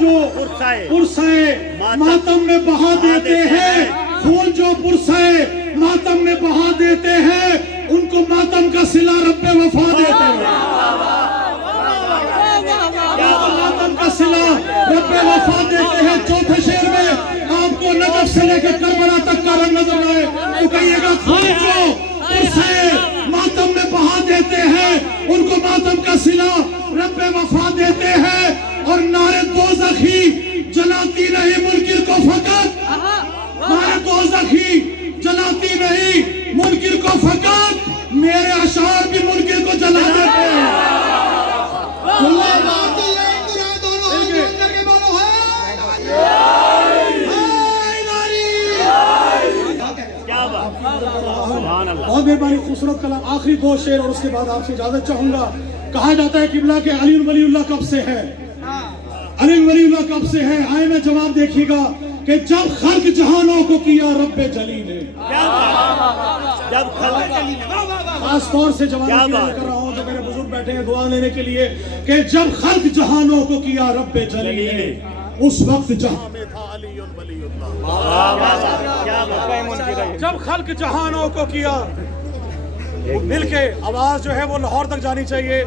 جو پرسائے ماتم میں بہا دیتے ہیں، خون جو پرسائے ماتم میں بہا دیتے ہیں، ان کو ماتم کا صلہ رب وفا دیتے ہیں، ماتم کا صلہ رب وفا دیتے ہیں۔ چوتھے شعر میں آپ کو نجف سے لے کے کربلا تک کا رنگ نظر آئے تو کہیے گا خون جو پرسائے ماتم میں بہا دیتے ہیں، ان کو ماتم کا صلہ رب وفا دیتے ہیں۔ اور نعرے دوزخ ہی جلاتی نہیں منکر کو فقط، نعرے دوزخ ہی جلاتی نہیں منکر کو فقط، میرے اشعار بھی منکر کو جلا دیتے ہیں۔ بہت مہربانی، خوبصورت کلام۔ آخری دو شعر اور اس کے بعد آپ سے اجازت چاہوں گا۔ کہا جاتا ہے قبلہ کہ علی ولی اللہ کب سے ہے، علی ولی اللہ کب سے ہے؟ آئے میں جواب دیکھیے گا کہ جب خلق جہانوں کو کیا رب جلی نے، خاص طور سے جوانوں کی بات کر رہا ہوں جو میرے بزرگ بیٹھے ہیں دعا لینے کے لیے، کہ جب خلق جہانوں کو کیا رب جلی نے، اس وقت جہاں میں تھا علی ولی اللہ۔ جب خلق جہانوں کو کیا، مل کے آواز جو ہے وہ لاہور تک جانی چاہیے۔